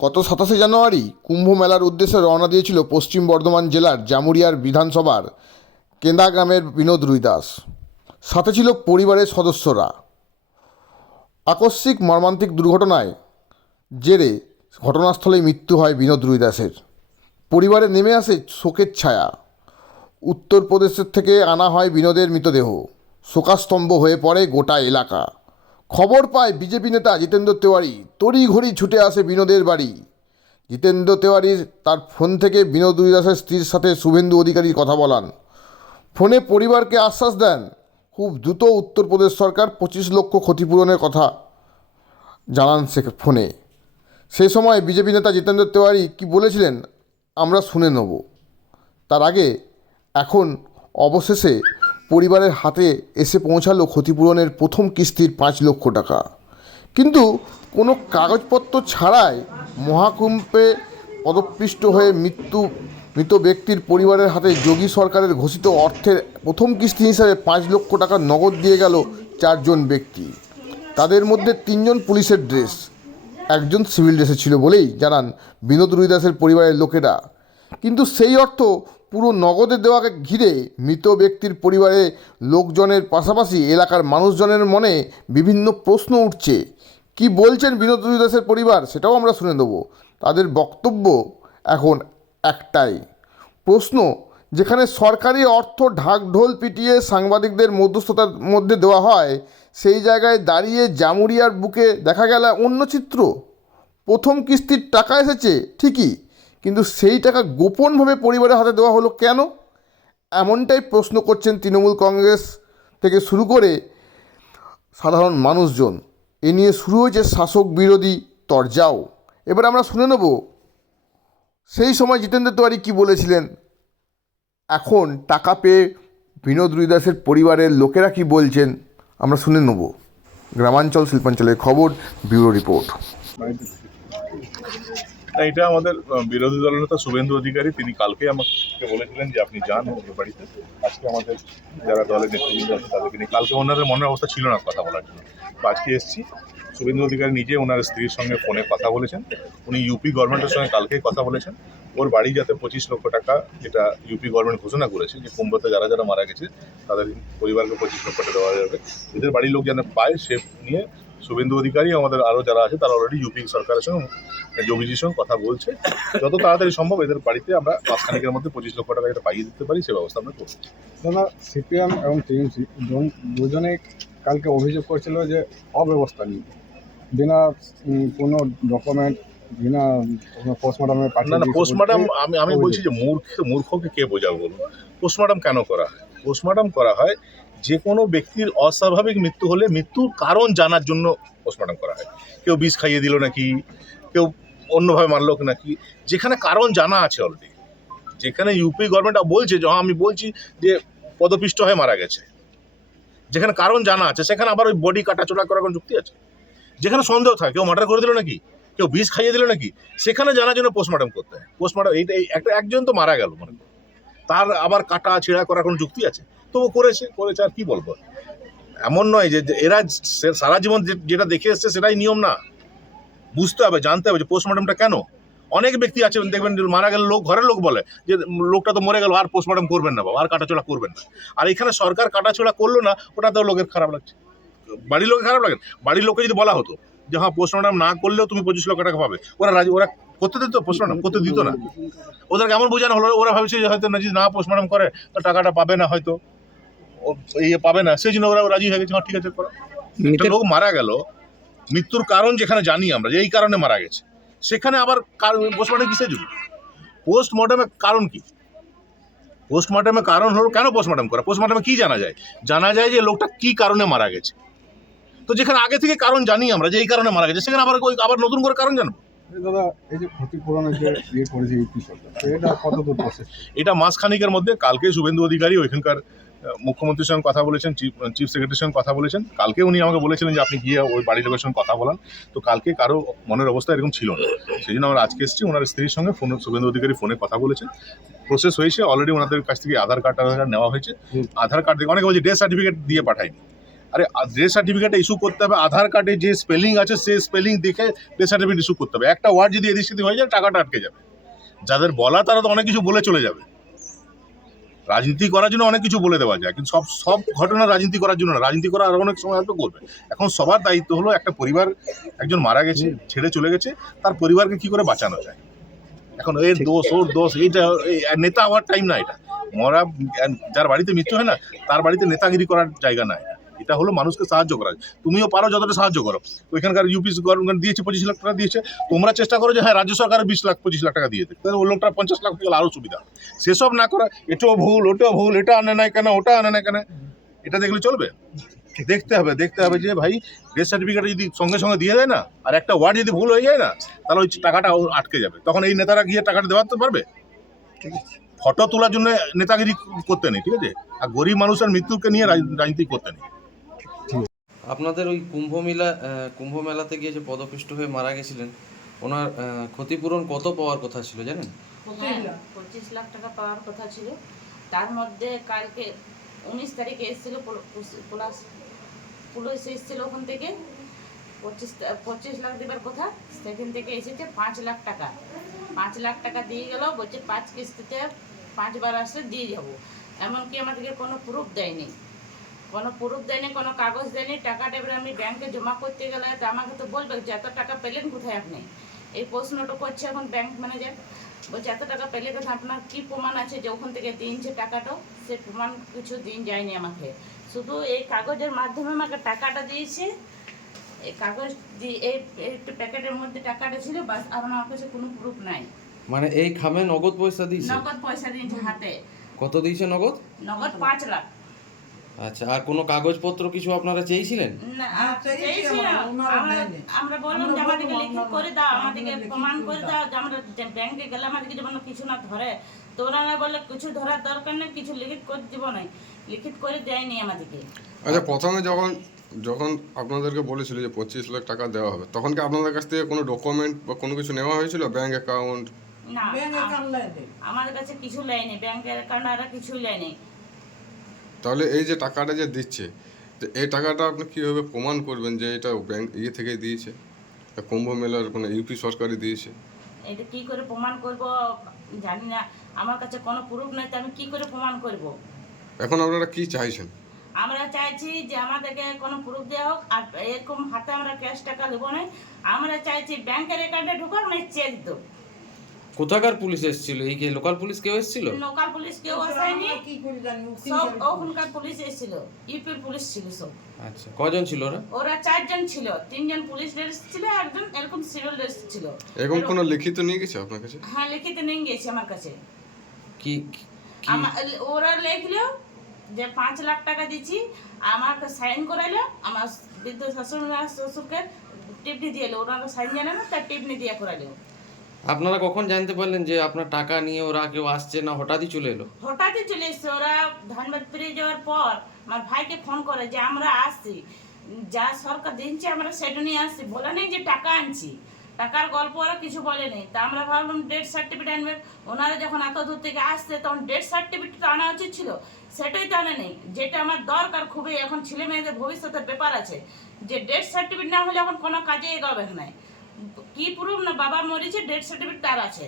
গত সাতাশে জানুয়ারি কুম্ভ মেলার উদ্দেশ্যে রওনা দিয়েছিল পশ্চিম বর্ধমান জেলার জামুরিয়ার বিধানসভার কেন্দা গ্রামের বিনোদ রুইদাস। সাথে ছিল পরিবারের সদস্যরা। আকস্মিক মর্মান্তিক দুর্ঘটনায় জেরে ঘটনাস্থলেই মৃত্যু হয় বিনোদ রুইদাসের। পরিবারে নেমে আসে শোকের ছায়া। উত্তরপ্রদেশের থেকে আনা হয় বিনোদের মৃতদেহ। শোকাস্তম্ভ হয়ে পড়ে গোটা এলাকা। খবর পায় বিজেপি নেতা জিতেন্দ্র তেওয়ারি। তড়িঘড়ি ছুটে আসে বিনোদের বাড়ি। জিতেন্দ্র তেওয়ারির তার ফোন থেকে বিনোদ দাসের স্ত্রীর সাথে শুভেন্দু অধিকারীর কথা বলান। ফোনে পরিবারকে আশ্বাস দেন। খুব দ্রুত উত্তরপ্রদেশ সরকার পঁচিশ লক্ষ ক্ষতিপূরণের কথা জানান সে ফোনে। সেই সময় বিজেপি নেতা জিতেন্দ্র তেওয়ারি কি বলেছিলেন আমরা শুনে নেব। তার আগে এখন অবশেষে পরিবারের হাতে এসে পৌঁছালো ক্ষতিপূরণের প্রথম কিস্তির পাঁচ লক্ষ টাকা। কিন্তু কোনো কাগজপত্র ছাড়াই মহাকুম্ভে পদপিষ্ট হয়ে মৃত্যু, মৃত ব্যক্তির পরিবারের হাতে যোগী সরকারের ঘোষিত অর্থের প্রথম কিস্তি হিসাবে পাঁচ লক্ষ টাকা নগদ দিয়ে গেল চারজন ব্যক্তি। তাদের মধ্যে তিনজন পুলিশের ড্রেস, একজন সিভিল ড্রেসে ছিল বলেই জানান বিনোদ রুইদাসের পরিবারের লোকেরা। কিন্তু সেই অর্থ পুরো নগদে দেওয়াকে ঘিরে মৃত ব্যক্তির পরিবারে লোকজনের পাশাপাশি এলাকার মানুষজনের মনে বিভিন্ন প্রশ্ন উঠছে। কি বলছেন বিনোদ রুইদাসের পরিবার? সেটাও আমরা শুনে দেবো তাদের বক্তব্য এখন একটাই। প্রশ্ন, যেখানে সরকারি অর্থ ঢাকঢোল পিটিয়ে সাংবাদিকদের মধ্যস্থতার মধ্যে দেওয়া হয়, সেই জায়গায় দাঁড়িয়ে জামুরিয়ার বুকে দেখা গেল অন্য চিত্র। প্রথম কিস্তির টাকা এসেছে, ঠিকই। কিন্তু সেই টাকা গোপনভাবে পরিবারের হাতে দেওয়া হলো কেন? এমনটাই প্রশ্ন করছেন তৃণমূল কংগ্রেস থেকে শুরু করে সাধারণ মানুষজন। এ নিয়ে শুরু হয়েছে শাসক বিরোধী তরজাও। এবার আমরা শুনে নেব, সেই সময় জিতেন্দ্র তিওয়ারি কী বলেছিলেন? এখন টাকা পেয়ে বিনোদ রুইদাসের পরিবারের লোকেরা কি বলছেন? আমরা শুনে নেব। গ্রামাঞ্চল শিল্পাঞ্চলের খবর, ব্যুরো রিপোর্ট। না, এটা আমাদের বিরোধী দলনেতা শুভেন্দু অধিকারী তিনি কালকে আমাকে বলেছিলেন যে আপনি যান ওদের বাড়িতে। আজকে আমাদের যারা দলের নেতৃবৃন্দ আছে তাদেরকে নিয়ে কালকে ওনাদের মনের অবস্থা ছিল না কথা বলার জন্য। আজকে এসেছি শুভেন্দু অধিকারী নিজে ওনার স্ত্রীর সঙ্গে ফোনে কথা বলেছেন। উনি ইউপি গভর্নমেন্টের সঙ্গে কালকেই কথা বলেছেন। ওর বাড়ি যাতে পঁচিশ লক্ষ টাকা যেটা ইউপি গভর্নমেন্ট ঘোষণা করেছে যে কুম্ভতে যারা যারা মারা গেছে, তাদের পরিবারকে পঁচিশ লক্ষ টাকা দেওয়া যাবে। এদের বাড়ির লোক যেন পায়, সে নিয়ে শুভেন্দু অধিকারী আমাদের আরও যারা আছে, তারা অলরেডি ইউপি সরকারের সঙ্গে যোগীজির সঙ্গে কথা বলছে। যত তাড়াতাড়ি সম্ভব এদের বাড়িতে আমরা মাসখানেকের মধ্যে পঁচিশ লক্ষ টাকা যেটা পাইয়ে দিতে পারি, সে ব্যবস্থা আমরা করব। দাদা সিপিএম এবং টিএমসি দুজনে কালকে অভিযোগ করছিল যে অব্যবস্থা নিয়ে। বিনা কোনো ডকুমেন্ট বিনা পোস্টমর্টমে না না পোস্টমর্টম আমি আমি বলছি যে মূর্খ মূর্খকে কে বোঝাবো বলুন? পোস্টমর্টম কেন করা হয়? পোস্টমর্টম করা হয় যে কোনো ব্যক্তির অস্বাভাবিক মৃত্যু হলে মৃত্যুর কারণ জানার জন্য পোস্টমর্টম করা হয়। কেউ বিষ খাইয়ে দিল নাকি? কেউ অন্যভাবে মারলো নাকি? যেখানে কারণ জানা আছে অলরেডি যেখানে ইউপি গভর্নমেন্ট বলছে যে হ্যাঁ আমি বলছি যে পদপিষ্ট হয়ে মারা গেছে। যেখানে কারণ জানা আছে সেখানে আবার ওই বডি কাটাচোড়া করার কোনো যুক্তি আছে? যেখানে সন্দেহ থাকে, কেউ মার্ডার করে দিল নাকি? কেউ বিষ খাইয়ে দিল নাকি? সেখানে জানার জন্য পোস্টমর্টম করতে হয়। পোস্টমর্টম এইটা, এই একটা, একজন তো মারা গেল, মনে। তার আবার কাটা, ছেঁড়া করার কোনো যুক্তি আছে? তো ও করেছে করেছে আর কি বলব? এমন নয় যে এরা সারা জীবন যেটা দেখে এসছে সেটাই নিয়ম না। বুঝতে হবে, জানতে হবে যে পোস্টমর্টমটা কেন? অনেক ব্যক্তি আছে, দেখবেন মারা গেলে লোক, ঘরের লোক বলে, যে লোকটা তো মরে গেল, আর পোস্টমর্টম করবেন না বাবা, আর কাটাচোড়া করবেন না। আর এখানে সরকার কাটাচোড়া করল না, ওটাতেও লোকের খারাপ লাগছে। বাড়ির লোকের খারাপ লাগে। বাড়ির লোকে যদি বলা হতো যে হ্যাঁ পোস্টমর্টম না করলেও তুমি পঁচিশ লক্ষ টাকা পাবে। ওরা রাজি ওরা করতে দিত পোস্টমর্টম করতে দিত না। ওদের কেমন বোঝানো হলো ওরা ভাবছে যে হয়তো না যদি না পোস্টমর্টম করে তো টাকাটা পাবে না হয়তো। ইয়ে পাবে না। সেই জন্য ওরা রাজি হয়ে গেছে হ্যাঁ ঠিক আছে করো। একটা লোক মারা গেল মৃত্যুর কারণ যেখানে জানি আমরা যে এই কারণে মারা গেছে। সেখানে আবার পোস্টমর্টম কিসের জন্য? পোস্টমর্টমের কারণ কি? পোস্টমর্টমের কারণ হলো কেন পোস্টমর্টম করা? পোস্টমর্টমে কি জানা যায়? জানা যায় যে লোকটা কি কারণে মারা গেছে? তো যেখানে আগে থেকে কারণ জানি আমরা যে এই কারণে মারা গেছে সেখানে আবার ওই- আবার নতুন করে কারণ জানব। দাদা এই যে ক্ষতিপূরণের যে ইয়ে করেছে এটা কতদূর প্রসেস এটা মাসখানিকের মধ্যে কালকে শুভেন্দু অধিকারী ওইখানকার মুখ্যমন্ত্রীর সঙ্গে কথা বলেছেন চিফ চিফ সেক্রেটারির সঙ্গে কথা বলেছেন। কালকে উনি আমাকে বলেছিলেন যে আপনি গিয়ে ওই বাড়ির লোকের সঙ্গে কথা বলান। তো কালকে কারও মনের অবস্থা এরকম ছিল না। সেই জন্য আমরা আজকে এসেছি ওনার স্ত্রীর সঙ্গে ফোন শুভেন্দু অধিকারী ফোনে কথা বলেছেন। প্রসেস হয়েছে অলরেডি ওনাদের কাছ থেকে আধার কার্ড টাধার কার্ড নেওয়া হয়েছে। আধার কার্ড থেকে অনেকে বলছে ডেথ সার্টিফিকেট দিয়ে পাঠায়নি। আরে ডেথ সার্টিফিকেট ইস্যু করতে হবে আধার কার্ডে যে স্পেলিং আছে সেই স্পেলিং দেখে ডেথ সার্টিফিকেট ইস্যু করতে হবে। একটা ওয়ার্ড যদি এদিক সেদিক হয়ে যায় টাকাটা আটকে যাবে। যাদের বলা তারা তো অনেক কিছু বলে চলে যাবে। রাজনীতি করার জন্য অনেক কিছু বলে দেওয়া যায় কিন্তু সব সব ঘটনা রাজনীতি করার জন্য না। রাজনীতি করা আরও অনেক সময় হয়তো করবে। এখন সবার দায়িত্ব হলো একটা পরিবার একজন মারা গেছে ছেড়ে চলে গেছে তার পরিবারকে কি করে বাঁচানো যায়? এখন এর দোষ ওর দোষ এইটা এই নেতা হওয়ার টাইম না এটা। মরা যার বাড়িতে মৃত্যু হয় না তার বাড়িতে নেতাগিরি করার জায়গা না এটা। এটা হলো মানুষকে সাহায্য করা। তুমিও পারো যতটা সাহায্য করো। ওইখানকার ইউপি গভর্নমেন্ট দিয়েছে পঁচিশ লাখ টাকা দিয়েছে। তোমরা চেষ্টা করো যে হ্যাঁ রাজ্য সরকারের বিশ লাখ পঁচিশ লাখ টাকা দিয়েছে তাহলে ওই লোকটা পঞ্চাশ লাখ হয়ে গেলে আরও সুবিধা। সেসব না করা এটাও ভুল ওটাও ভুল এটা আনে নাই কেন ওটা আনে নাই কেন এটা দেখলে চলবে। দেখতে হবে দেখতে হবে যে ভাই ডেথ সার্টিফিকেট যদি সঙ্গে সঙ্গে দিয়ে দেয় না আর একটা ওয়ার্ড যদি ভুল হয়ে যায় না তাহলে ওই টাকাটা আটকে যাবে। তখন এই নেতারা গিয়ে টাকাটা দেওয়াতে পারবে। ঠিক আছে। ফটো তোলার জন্য নেতাগিরি করতে নেই ঠিক আছে? আর গরিব মানুষের মৃত্যুকে নিয়ে রাজ- রাজনীতি করতে নেই। আপনাদের ওই কুম্ভ মেলা কুম্ভ মেলাতে গিয়ে যে পদপিষ্ট হয়ে মারা গেছিলেন, ওনার ক্ষতিপূরণ কত পাওয়ার কথা ছিল জানেন? হ্যাঁ পঁচিশ লাখ টাকা পাওয়ার কথা ছিল। তার মধ্যে কালকে উনিশ তারিখে এসেছিল প্লাস পুলিশ এসেছিল ওখান থেকে। পঁচিশ পঁচিশ লাখ দেবার কথা, সেখান থেকে এসেছে পাঁচ লাখ টাকা। পাঁচ লাখ টাকা দিয়ে গেল, বলছে পাঁচ কিস্তিতে পাঁচবার আসলে দিয়ে যাব। এমনকি আমাদেরকে কোনো প্রুফ দেয়নি। কোনো প্রুফ দেয়নি কোনো কাগজ দেয়নি টাকাটা এবারে আমি ব্যাংকে জমা করতে গেলে তো আমাকে তো বলবে যে এত টাকা পেলেন কোথায় আপনি? এই প্রশ্নটা করছে এখন ব্যাংক ম্যানেজার বলছে এত টাকা পেলে কথা আপনার কী প্রমাণ আছে যে ওখান থেকে দিনছে টাকাটাও সে প্রমাণ কিছু দিন যায়নি আমাকে। শুধু এই কাগজের মাধ্যমে আমাকে টাকাটা দিয়েছে। এই কাগজ দিয়ে এই একটা প্যাকেটের মধ্যে টাকাটা ছিল বাস আর আমার কাছে কোনো প্রুফ নাই। মানে এই খামে নগদ পয়সা দিয়েছে? নগদ পয়সা দিয়েছে হাতে। কত দিয়েছে নগদ? নগদ পাঁচ লাখ। আচ্ছা আর কোনো কাগজপত্র কিছু আপনারা চেয়েছিলেন? না, আমরা, না। বললাম যে আমাদেরকে লিখিত করে দাও আমাদের আমাদেরকে প্রমাণ করে দাও। যে আমরা ব্যাংকে গেলে আমাদেরকে যেমন কিছু না ধরে। তো ওনারা বললে কিছু ধরার দরকার নেই কিছু লিখিত করে দিব না। লিখিত করে দেয়নি আমাদেরকে। আচ্ছা প্রথমে যখন যখন আপনাদেরকে বলেছিল যে পঁচিশ লাখ টাকা দেওয়া হবে তখন কি আপনাদের কাছ থেকে কোনো ডকুমেন্ট বা কোনো কিছু নেওয়া হয়েছিল? ব্যাংক অ্যাকাউন্ট না অ্যাকাউন্ট আমাদের কাছে কিছু লেয়নি ব্যাংকের কারণে আর কিছু লেয়নি তাহলে এই যে টাকাটা যে দিচ্ছে তো এই টাকাটা আপনি কীভাবে প্রমাণ করবেন যে এটা ব্যাংক ইয়ে থেকে দিয়েছে? কুম্ভ মেলার মানে ইউপি সরকারই দিয়েছে? এটা কি করে প্রমাণ করব? জানি না। আমার কাছে কোনো প্রুফ নাই তো আমি কি করে প্রমাণ করব? এখন আপনারা কি চাইছেন? আমরা চাইছি যে আমাদেরকে কোনো প্রুফ দেওয়া হোক আর এরকম হাতে আমরা ক্যাশ টাকা দেবো না আমরা চাইছি ব্যাংকের অ্যাকাউন্টে ঢুকাক না চেক দেবো। কোথাকার পুলিশ এসেছিল? এই কি লোকাল পুলিশ কেউ এসেছিল? লোকাল পুলিশ কেউ আসেনি কি করে জানি? সব ওখানকার পুলিশ এসেছিল। ইউপির পুলিশ ছিল সব। আচ্ছা কজন ছিল ওরা? ওরা চারজন ছিল। তিনজন পুলিশ ড্রেস ছিল একজন এরকম সিভিল ড্রেস ছিল। এরকম কোনো লিখিত নিয়ে গেছে আপনার কাছে? হ্যাঁ লিখিত নিয়ে গেছে আমার কাছে। কি কি- কি? আমার ওরা লিখলো যে পাঁচ লাখ টাকা দিচ্ছি আমাকে সাইন করাইলো আমার বৃদ্ধ শাশুড় শ্বশুরকে টিপনি দিয়ে এলো ওরা সাইন জানে না তার টিপনি দিয়ে করাইলো। আপনারা কখন জানতে পারলেন যে আপনার টাকা নিয়ে ওরা কেউ আসছে না? হঠাৎই চলে এলো। হঠাৎই চলে এসছে। ওরা ধানবাদ পেরিয়ে যাওয়ার পর আমার ভাইকে ফোন করে যে আমরা আসছি। যা সরকার দিচ্ছে আমরা সেটা নিয়ে আসছি। বলে নেই যে টাকা আনছি। টাকার গল্প ওরা কিছু বলে নেই। তা আমরা ভাবলাম ডেথ সার্টিফিকেট আনবে। ওনারা যখন এত দূর থেকে আসছে, তখন ডেথ সার্টিফিকেট আনা উচিত ছিল। সেটাই তো আনে নেই। যেটা আমার দরকার, খুবই এখন ছেলে মেয়েদের ভবিষ্যতের ব্যাপার আছে। যে ডেথ সার্টিফিকেট না হলে এখন কোনো কাজে এগোবে না। কি প্রুফ? না বাবা মরেছে ডেথ সার্টিফিকেট তার আছে।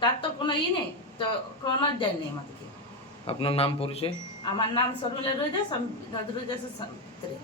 তার তো কোনো ই নেই তো কোনো দেয়নি আমাদেরকে। আপনার নাম পরিচয়? আমার নাম শর্মিলা রোজাস আমি রোজাসের স্ত্রী